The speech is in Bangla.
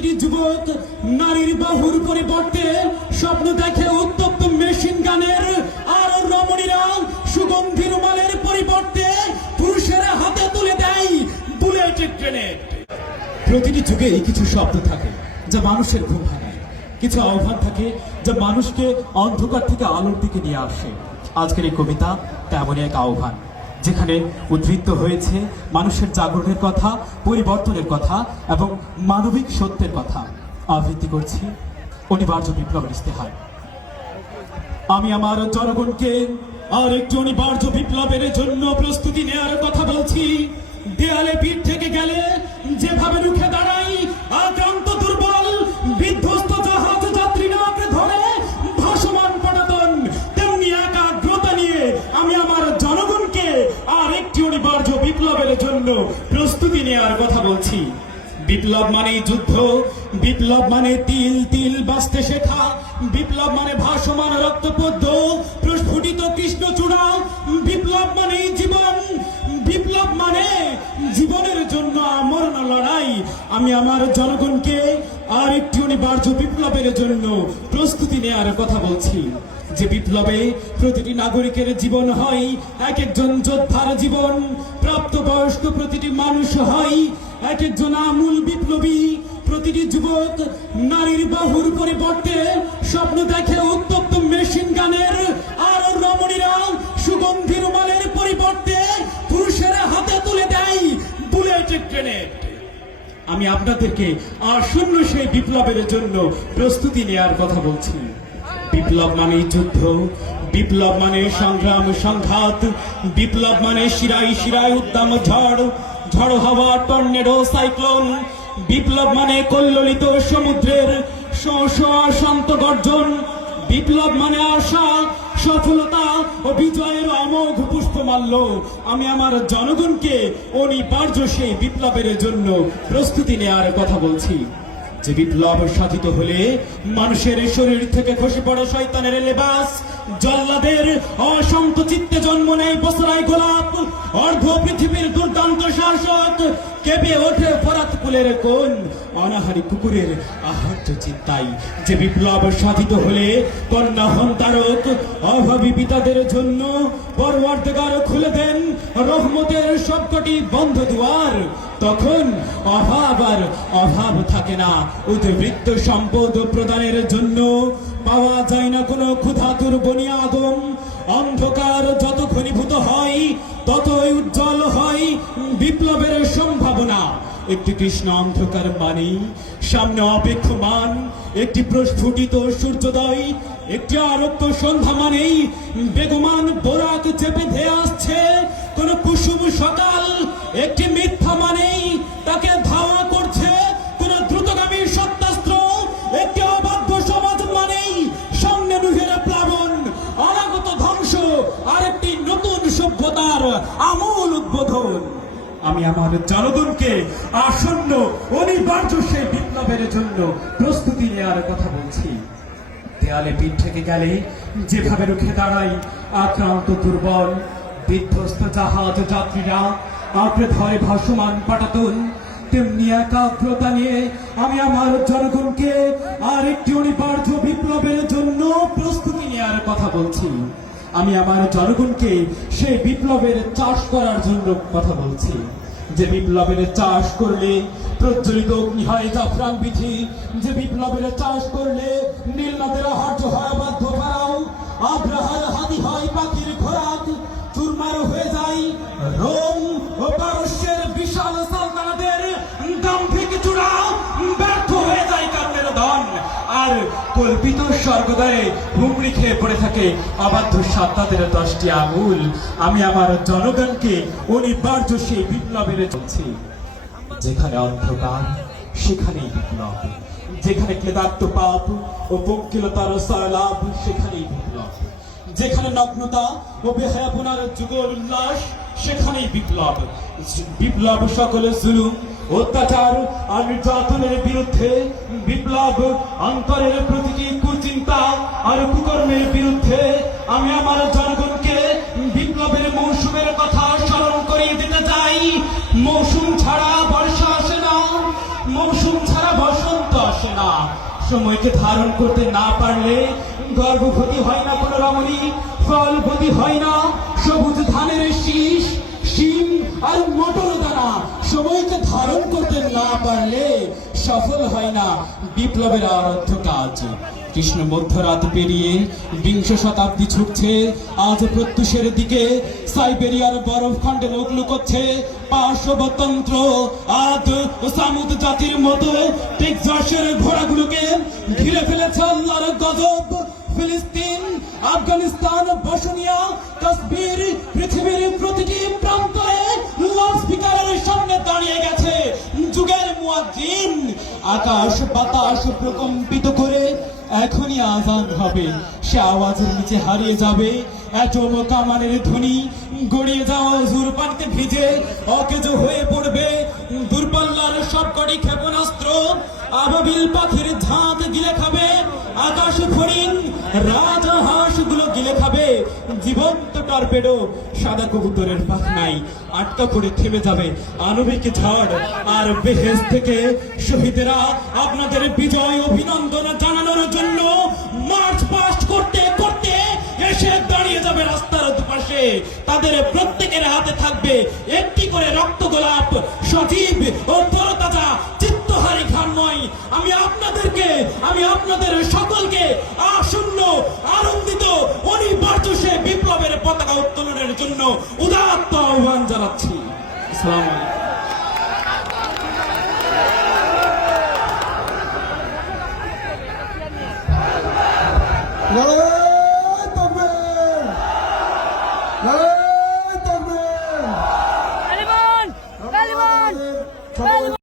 প্রতিটি যুবক নারীর বাহুর পরিবর্তে স্বপ্ন দেখে উত্তপ্ত মেশিন গানের আর রমণীরা সুগন্ধি রুমালের পরিবর্তে পুরুষের হাতে তুলে দেয় বুলেট গ্রেনেড। প্রতিটি যুগেই কিছু শব্দ থাকে যা মানুষের ঘুম ভাঙায়। কিছু আহ্বান থাকে যা মানুষকে অন্ধকার থেকে আলোর দিকে নিয়ে আসে। আজকের এই কবিতা তেমনই এক আহ্বান। যেখানে উদ্ধৃত হয়েছে মানুষের জাগরণের কথা, পরিবর্তনের কথা এবং মানবিক সত্যের কথা। আবৃত্তি করছি অনিবার্য বিপ্লবের ইস্তেহার আমি আমার জনগণকে আর একটু অনিবার্য বিপ্লবের জন্য প্রস্তুতি নেওয়ার কথা বলছি। দেয়ালে পিঠ থেকে গেলে যেভাবে রুখে দাঁড়াই প্রস্তুতি নেওয়ার কথা বলছি। বিপ্লব মানে যুদ্ধ, বিপ্লব মানে তিল তিল বাঁচতে শেখা, বিপ্লব মানে ভাসমান রক্তপদ্য প্রস্ফুটিত কৃষ্ণচূড়া বিপ্লব মানে জীবন, বিপ্লব মানে জীবনের জন্য আমরণ লড়াই। আমি আমার জনগণকে আর একটি অনিবার্য বিপ্লবের জন্য প্রস্তুতি নেওয়ার কথা বলছি। যে বিপ্লবে প্রতিটি নাগরিকের জীবন হয়, এক একজন যোদ্ধার জীবন প্রাপ্ত বয়স্ক প্রতিটি মানুষ হয়, এক একজন আমূল বিপ্লবী প্রতিটি যুবক নারীর বাহুর পরিবর্তে স্বপ্ন দেখে আমি আপনাদেরকে আসন্ন সেই বিপ্লবের জন্য প্রস্তুতি নেওয়ার কথা বলছি। বিপ্লব মানে যুদ্ধ, বিপ্লব মানে সংগ্রাম, সংঘাত, বিপ্লব মানে শিরাই শিরাই উদ্দাম, ঝড় ঝড় হাওয়া, টর্নেডো, সাইক্লোন। বিপ্লব মানে কল্লোলিত সমুদ্রের শান্ত গর্জন। বিপ্লব মানে আশা সফলতা ও বিজয়ের অমোঘ পুষ্পমাল্য আমি আমার জনগণকে অনিবার্য সেই বিপ্লবের জন্য প্রস্তুতি নেওয়ার কথা বলছি। যে বিপ্লব সাধিত হলে মানুষের শরীর থেকে খসে পড়া শয়তানের লেবাস, জল্লাদের অশান্ত চিত্তে জন্ম নেয় বসরাই গোলাপ, অর্ধ পৃথিবীর দুর্দান্ত শাসক কেঁপে ওঠে ফরাত কুলের কোন অনাহারি কুকুরের আহত চিন্তাই যে বিপ্লব সাধিত হলে কন্যা হন্তারক, অভাবী পিতাদের জন্য পরবর্তকার খুলে দেন রহমতের সবকটি বন্ধ দুয়ার। তখন অভাব আর অভাব থাকে না। উদ্বৃত্ত সম্পদ প্রদানের জন্য পাওয়া যায় না কোনো ক্ষুধাতুর বনিয়াদম অন্ধকার যত ঘনীভূত হয়, ততই উজ্জ্বল হয় বিপ্লবের সম্ভাবনা একটি কৃষ্ণ অন্ধকার মানেই সামনে অপেক্ষমান, একটি প্রস্ফুটিত সূর্যোদয়, একটি আরক্ত সন্ধ্যা মানেই বেগমান বোরাক চেপে ধেয়ে আসছে। কোন কুসুম সকাল, একটি মিথ্যা মানেই তাকে আমি আমার জনগণকে আসন্ন অনিবার্য সেই বিপ্লবের জন্য প্রস্তুতি নেওয়ার কথা বলছি। দেয়ালে পিঠ থেকে গেলে যেভাবে রুখে দাঁড়াই, আক্রান্ত দুর্বল, বিধ্বস্ত জাহাজ যাত্রীরা আঁকড়ে ধরে ভাসমান পাটাতন, তেমনি একাগ্রতা নিয়ে আমি আমার জনগণকে আর একটি অনিবার্য বিপ্লবের জন্য প্রস্তুতি নেওয়ার কথা বলছি। আমি আমার জনগণকে সেই বিপ্লবের চাষ করার জন্য কথা বলছি। যে বিপ্লবের চাষ করলে প্রজ্বলিত অগ্নি হয় জাফরান বিধি, যে বিপ্লবের চাষ করলে নীল নদের হাট হয় বাধ্য ফেরাও, আব্রাহার হাতি হয় পাখির খোরাক, চুরমার হয়ে যায় রোম কল্পিত হুমড়ি খেয়ে পড়ে থাকে অবাধ্য সাত্তাদের দশটি আঙুল। আমি আমার জনগণকে অনিবার্য সেই বিপ্লবের চলছি যেখানে অন্ধকার, সেখানেই বিপ্লব। যেখানে ক্লেদাত্ম পাপ ও পঙ্কিলতার সয়লাভ সেখানেই বিপ্লব। যেখানে নগ্নতা ও বেহায়াপনার যুগল উল্লাস, সেখানেই বিপ্লব। বিপ্লব সকলে জুলুম অত্যাচার আর নির্যাতনের বিরুদ্ধে বিপ্লব, অন্তরের প্রতিটি কুচিন্তা আর কুকর্মের বিরুদ্ধে আমি আমার জনগণকে বিপ্লবের মৌসুমের কথা স্মরণ করিয়ে দিতে চাই। মৌসুম ছাড়া বর্ষা আসে না, মৌসুম ছাড়া বসন্ত আসে না। সময়কে ধারণ করতে না পারলে গর্ভবতী হয় না কোনো রমণী, ফলবতী হয় না, সবুজ ধানের শীষ আর মটর দানা। সময়কে ধারণ করতে না পারলে সফল হয় না বিপ্লবের আরাধ্য কাজ। কৃষ্ণ মধ্যরাত পেরিয়ে বিংশ শতাব্দী ছুটছে। আজ প্রত্যুষের দিকে সাইবেরিয়ার বরফ খণ্ডে লোক লুকোচ্ছে পার্শ্বতন্ত্র আদ ও সামুদ জাতির মতো টেক্সাসের ঘোড়াগুলোকে ঘিরে ফেলেছে আল্লাহর গজব। ফিলিস্তিন, আফগানিস্তান, বসনিয়া, কাশ্মীর, পৃথিবীর প্রতিটি প্রান্তরে আকাশ বাতাস প্রকম্পিত করে এখনই আজান হবে। সে আওয়াজের নিচে হারিয়ে যাবে। এটম কামানের ধ্বনি গড়িয়ে যাওয়া পানিতে ভিজে অকেজ হয়ে পড়বে। দূরপাল্লার সবকটি ক্ষেপণাস্ত্র আবাবিল পাখির ঝাঁত গিলে খাবে। আকাশ ফড়িং খাবে জীবন্ত টর্পেডো সাদা কবুতরের পাখ নাই। আটকা পড়ে থেমে যাবে আণবিক ঝড়। আর বেহেস থেকে শহীদেরা আপনাদের বিজয় অভিনন্দন জানানোর জন্য মার্চ পাস্ট করতে করতে এসে দাঁড়িয়ে যাবে রাস্তার দুপাশে। তাদের প্রত্যেকের হাতে থাকবে একটি করে রক্ত গোলাপ, সজীব ও তরতাজা, চিত্তহারি খান নয়। আমি আপনাদেরকে, আমি আপনাদের সকলকে জন্য উদাত্ত আহ্বান জানাচ্ছি। আসসালামু আলাইকুম।